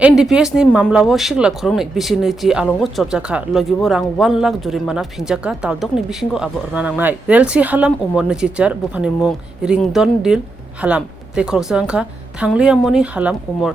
NDPS ni mamlawo shikla khorongni bisini chi alongo chopjakha logibo rang 1 lakh jurimana phinjaka taldokni bisingo abo ranangnai relsi halam umor ni chichar bufani mung ringdon dil halam te khorjangkha thanglia moni halam umor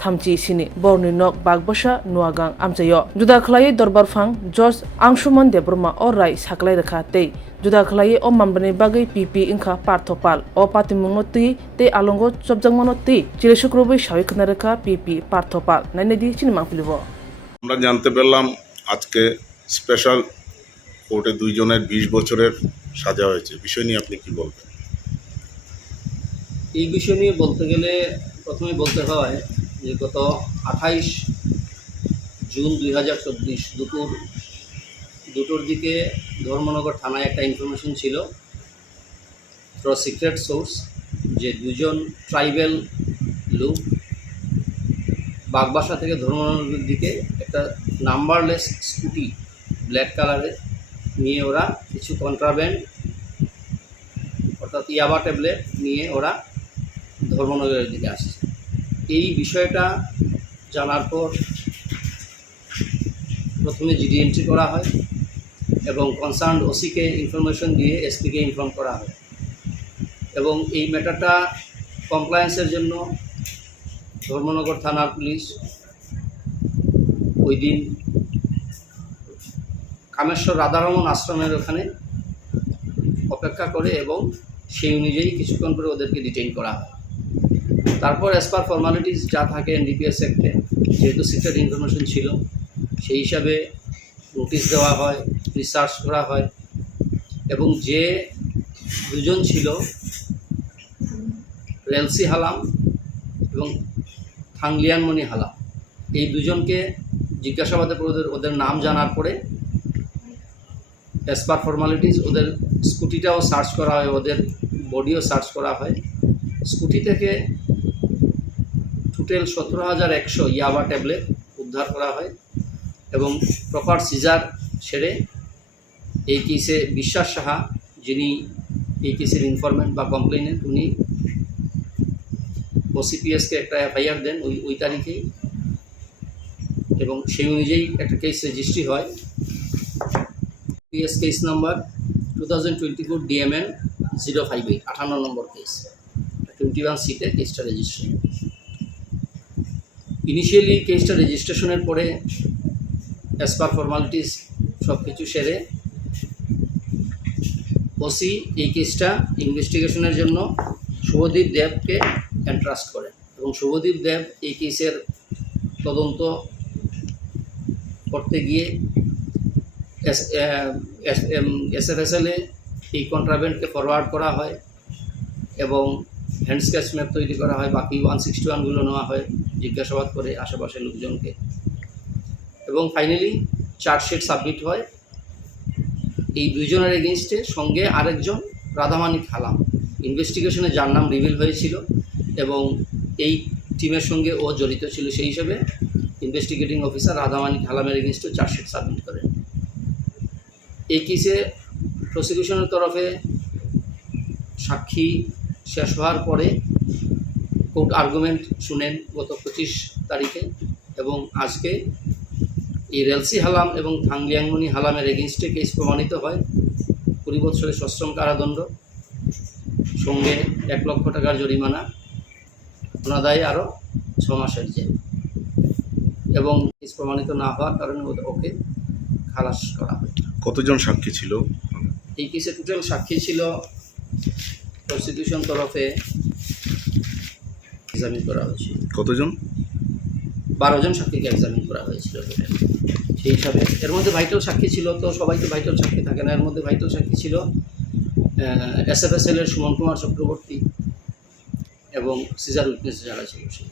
thamchi sini borni nok bagbasa nuagang amchayo juda khlai dorbar phang George Angsuman Debroma orai saklai rakha te juda khlai o mambani bagai PP ingkha Parthopal o patimungoti te alongo chopjangmonoti chilesukrobai sawi khnaraka PP Parthopal nainedi sinimang pilibo আমরা জানতে পারলাম আজকে special কোর্টে দুইজনের 20 বছরের সাজা হয়েছে বিষয় নিয়ে আপনি কি বলবেন এই বিষয় নিয়ে বলতে গেলে প্রথমে বলতে হয় যে গত 28 জুন 2024 দুপুর 2টোর দিকে ধর্মনগর থানায় একটা ইনফরমেশন ছিল থ্রু সিক্রেট সোর্স যে দুজন ট্রাইবাল লোক বাগবাসা থেকে ধর্মনগরের দিকে একটা নাম্বারলেস স্কুটি ব্ল্যাক কালারের নিয়ে ওরা কিছু কন্ট্রাব্যান্ড অর্থাৎ ইয়াবা ট্যাবলেট নিয়ে ওরা ধর্মনগরের দিকে আসছে এই বিষয়টা জানার পর প্রথমে জিডি এন্ট্রি করা হয় এবং কনসার্ন ওসিকে ইনফরমেশন দিয়ে এসপিকে ইনফর্ম করা হয় এবং এই ম্যাটারটা কমপ্লায়েন্সের জন্য ধর্মনগর থানার পুলিশ ওই দিন কামেশ্বর রাধারমন আশ্রমের ওখানে অপেক্ষা করে এবং সেই অনুযায়ী কিছুক্ষণ পরে ওদেরকে ডিটেইন করা হয় তারপর অ্যাজ পার ফর্মালিটিস যা থাকে এনডিপিএস অ্যাক্টে যেহেতু সিক্রেট ইনফরমেশন ছিল সেই হিসাবে নোটিশ দেওয়া হয় রিসার্চ করা হয় এবং যে দুজন ছিল রেলসি হালাম এবং থাংলিয়ানমণি হালাম এই দুজনকে জিজ্ঞাসাবাদের পর ওদের নাম জানার পরে অ্যাজ পার ফর্মালিটিস ওদের স্কুটিটাও সার্চ করা হয় ওদের বডিও সার্চ করা হয় স্কুটি থেকে টোটাল 17,100 ইয়াবা ট্যাবলেট উদ্ধার করা হয় এবং প্রপার সিজার সেরে এই কেসে বিশ্বাস সাহা যিনি এই কেসের ইনফরমেন্ট বা কমপ্লেনেন্ট উনি ওসিপিএসকে একটা এফআইআর দেন ওই তারিখেই এবং সেই অনুযায়ী একটা কেস রেজিস্ট্রি হয় পিএস কেস নাম্বার 2024 DMN 058 58 নম্বর কেস 21 সিটে কেসটা রেজিস্ট্রেশন ইনিশিয়ালি কেসটা রেজিস্ট্রেশনের পরে অ্যাজ পার ফর্মালিটিস সব কিছু সেরে ওসি এই কেসটা ইনভেস্টিগেশনের জন্য শুভদীপ দেবকে এন্ট্রাস্ট করেন এবং শুভদীপ দেব এই কেসের তদন্ত করতে গিয়ে এসএফএসএলে এই কন্ট্রাব্যান্ডকে ফরওয়ার্ড করা হয় এবং হ্যান্ড স্কেচ ম্যাপ তৈরি করা হয় বাকি 161গুলো নেওয়া হয় জিজ্ঞাসাবাদ করে আশেপাশের লোকজনকে এবং ফাইনালি চার্জশিট সাবমিট হয় এই দুইজনের এগেনস্টে সঙ্গে আরেকজন রাধামানিক হালাম ইনভেস্টিগেশনে যার নাম রিভিল হয়েছিল এবং এই টিমের সঙ্গে ও জড়িত ছিল সেই হিসেবে ইনভেস্টিগেটিং অফিসার রাধামানিক হালামের এগেনস্টে চার্জশিট সাবমিট করেন এই কেসে প্রসিকিউশনের তরফে সাক্ষী শেষ হওয়ার পরে কোর্ট আর্গুমেন্ট শুনেন গত 25 তারিখে এবং আজকে এই রেলসি হালাম এবং থাংলিয়ানমণি হালামের এগেনস্টে কেস প্রমাণিত হয় 20 বছরের সশ্রম কারাদণ্ড সঙ্গে 1 লক্ষ টাকার জরিমানা অনাদায়ে আরও 6 মাসের জেল এবং কেস প্রমাণিত না হওয়ার কারণে ওকে খালাস করা হয় কতজন সাক্ষী ছিল এই কেসে টোটাল সাক্ষী ছিল প্রসিকিউশন তরফে এক্সামিন করা হয়েছিল কতজন 12 জন সাক্ষীকে এক্সামিন করা হয়েছিল সেই হিসাবে এর মধ্যে ভাইটাল সাক্ষী ছিল তো সবাই তো ভাইটাল সাক্ষী থাকে না এর মধ্যে ভাইটাল সাক্ষী ছিল এসএফএসএল এর সুমন কুমার চক্রবর্তী এবং সিজার উইটনেস যারা ছিল সেই